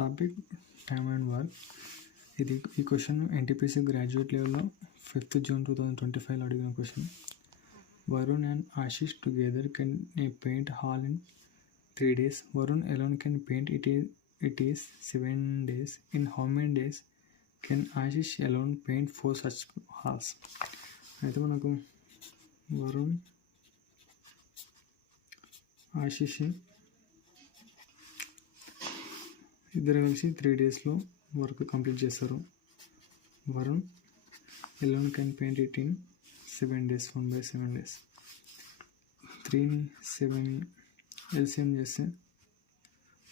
Topic time and work. ఈ question NTPC graduate లెవెల్లో 5th June 2025లో అడిగిన question. Varun and Ashish together can paint hall in 3 days. Varun alone can paint it is 7 days. In how many days can Ashish alone paint 4 such halls? అయితే మనకు వరుణ్ ఆశిష్ ఇద్దరు కలిసి 3 daysలో work complete చేస్తారు. Varun alone can paint it in 7 days, 1/7 days. 3ని 7ని LCM చేస్తే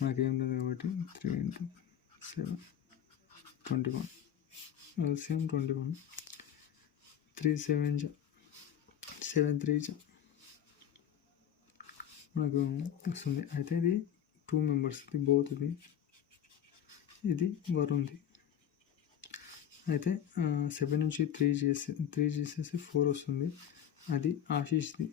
మనకేం లేదు కాబట్టి 3 × 7 21. ఎల్సిఎం 21. 3 7 7 3 మనకు వస్తుంది. అయితే ఇది 2 members, ఇది బోత్, ఇది వరుణ్ది. అయితే 7 నుంచి 3 చేసేసి 4 వస్తుంది, అది ఆశిష్ది.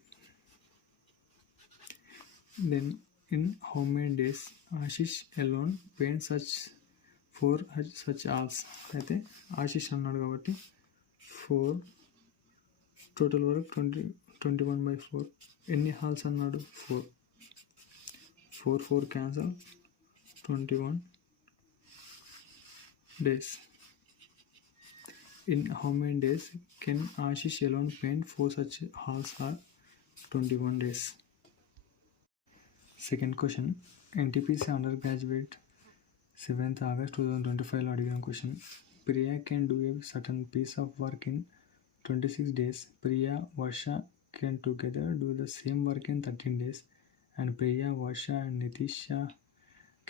Then in how many days Ashish alone paint such halls? అయితే ఆశిష్ అన్నాడు కాబట్టి 4 టోటల్ వర్క్ 21/4. ఎన్ని హాల్స్ అన్నాడు? 4 cancel, 21 days. In how many days can Ashish alone paint 4 such halls? Are 21 days. Second question NTPC undergraduate 7th August 2025లో అడిగిన question. Priya can do a certain piece of work in 26 days. Priya Varsha can together do the same work in 13 days. And Priya Varsha and Nitisha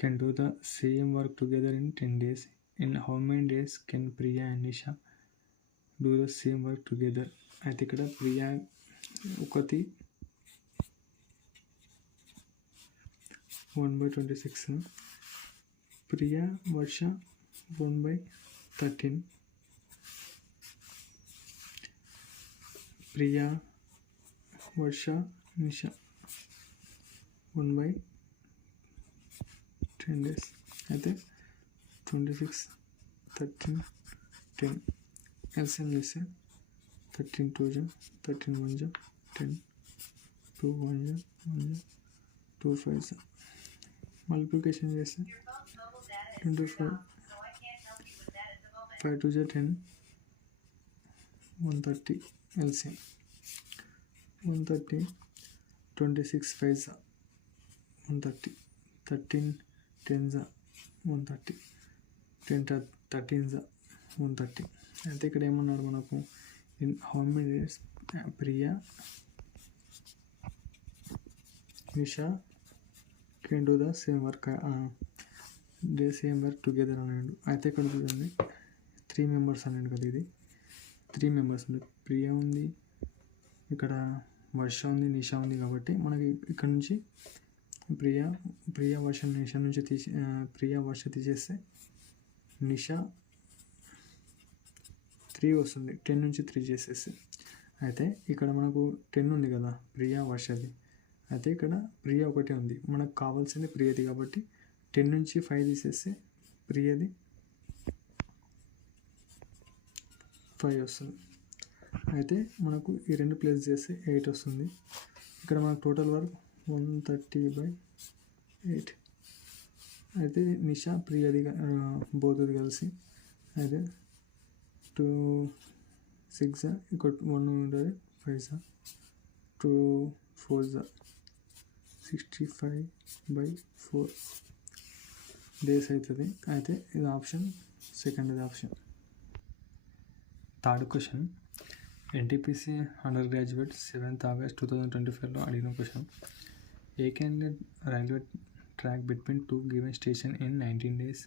can do the same work together in 10 days. In how many days can Priya and Nisha do the same work together? అయితే ఇక్కడ ప్రియా ఒకటి 1/26, ప్రియా వర్ష 1/13, ప్రియా వర్ష నిషా 1/10 days. అయితే 26 13 10 LCM చేస్తే 13 2 13 1 10 2 1 2 5 multiplication చేస్తే 25 5 2 10 130 LCM 130. 26 5 130, 13 10 130, 10 13 130. అయితే ఇక్కడ ఏమన్నాడు మనకు? In how many days Priya Nisha can do the same work together అన్నాడు. అయితే ఇక్కడ చూడండి 3 members అన్నాడు కదా, ఇది 3 members ఉంది. ప్రియా ఉంది, ఇక్కడ వర్ష ఉంది, నిషా ఉంది. కాబట్టి మనకి ఇక్కడ నుంచి ప్రియా వర్ష నిషా నుంచి ప్రియా వర్ష తీసేస్తే నిషా 3 వస్తుంది. 10 నుంచి 3 చేసేస్తే అయితే ఇక్కడ మనకు 10 ఉంది కదా ప్రియా వర్షది. అయితే ఇక్కడ ప్రియ ఒకటే ఉంది, మనకు కావాల్సింది ప్రియది కాబట్టి 10 నుంచి 5 తీసేస్తే ప్రియది 5 వస్తుంది. అయితే మనకు ఈ 2 ప్లస్ చేస్తే 8 వస్తుంది. ఇక్కడ మనకు టోటల్ వర్క్ 130/8. అయితే నిషా ప్రియది బోధుది కలిసి అయితే 2 6 ఇక్కడ 1 ఉంటుంది, 5 2 4 65/4 డేస్ అవుతుంది. అయితే ఇది ఆప్షన్ సెకండ్, ఇది option. Third question NTPC undergraduate 7th August 2025లో అడిగిన క్వశ్చన్. A candidate railway track between 2 given station in 19 days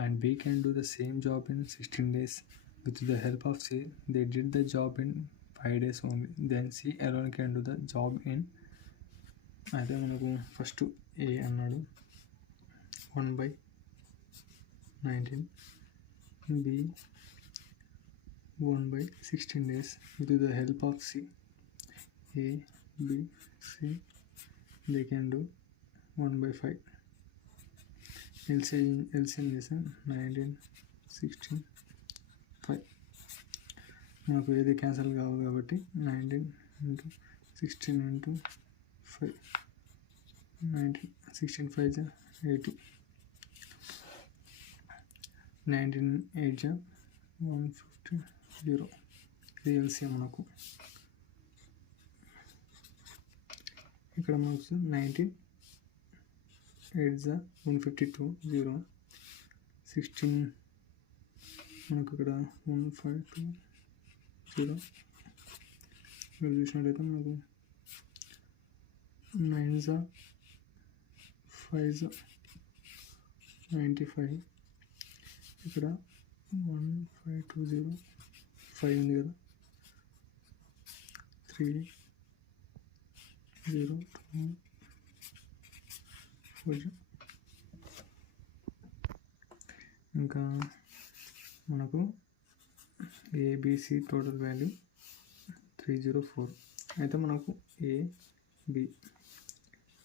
and B can do the same job in 16 days. With the help of C, they did the job in 5 days only. Then C alone can do the job in. అయితే మనకు first ఏ అన్నాడు 1/19, B 1/16 days. With the help of C, A, B, C, they can do 1/5. LCM చేస్తే 19, 16, 5 మనకు ఏది cancel కావాలి కాబట్టి 19 into 16 into 5 19 16 5 80 19 8 150 0 ఇది LCM మనకు ఇక్కడ మనకు 19 8 152 0 16 మనకు ఇక్కడ 152 0 ఇక్కడ చూసినట్లయితే మనకు 9 5 95 ఇక్కడ 1520 5 ఉంది కదా 3 0 2 4 ఇంకా మనకు ఏబిసి టోటల్ వాల్యూ 304 అయితే మనకు ఏబి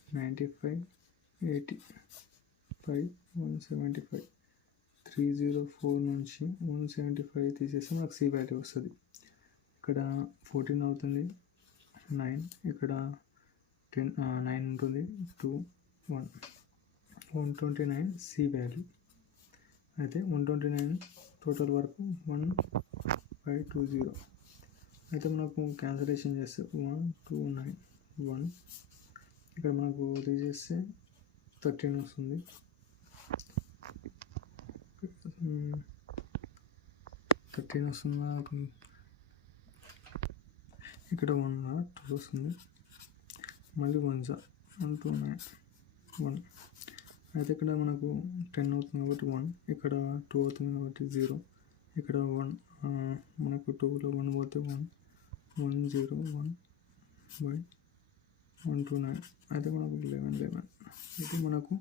95 85 175 304 నుంచి 175 తీసేస్తే మనకు సి వాల్యూ వస్తుంది ఇక్కడ 14 అవుతుంది 9 ఇక్కడ 9 ఉంటుంది 2 1 129 సి వాల్యూ అయితే 129 టోటల్ వరకు 1520 అయితే మనకు క్యాన్సలేషన్ చేస్తే 129 1 ఇక్కడ మనకు తీసేస్తే 13 వస్తుంది 13 వస్తుంది మనకు ఇక్కడ 1 2 వస్తుంది మళ్ళీ 1 129 1 అయితే ఇక్కడ మనకు 10 అవుతుంది కాబట్టి 1 ఇక్కడ 2 అవుతుంది కాబట్టి 0 ఇక్కడ 1 మనకు 2లో 1 పోతే 1 101 129 అయితే మనకు 11 ఇది మనకు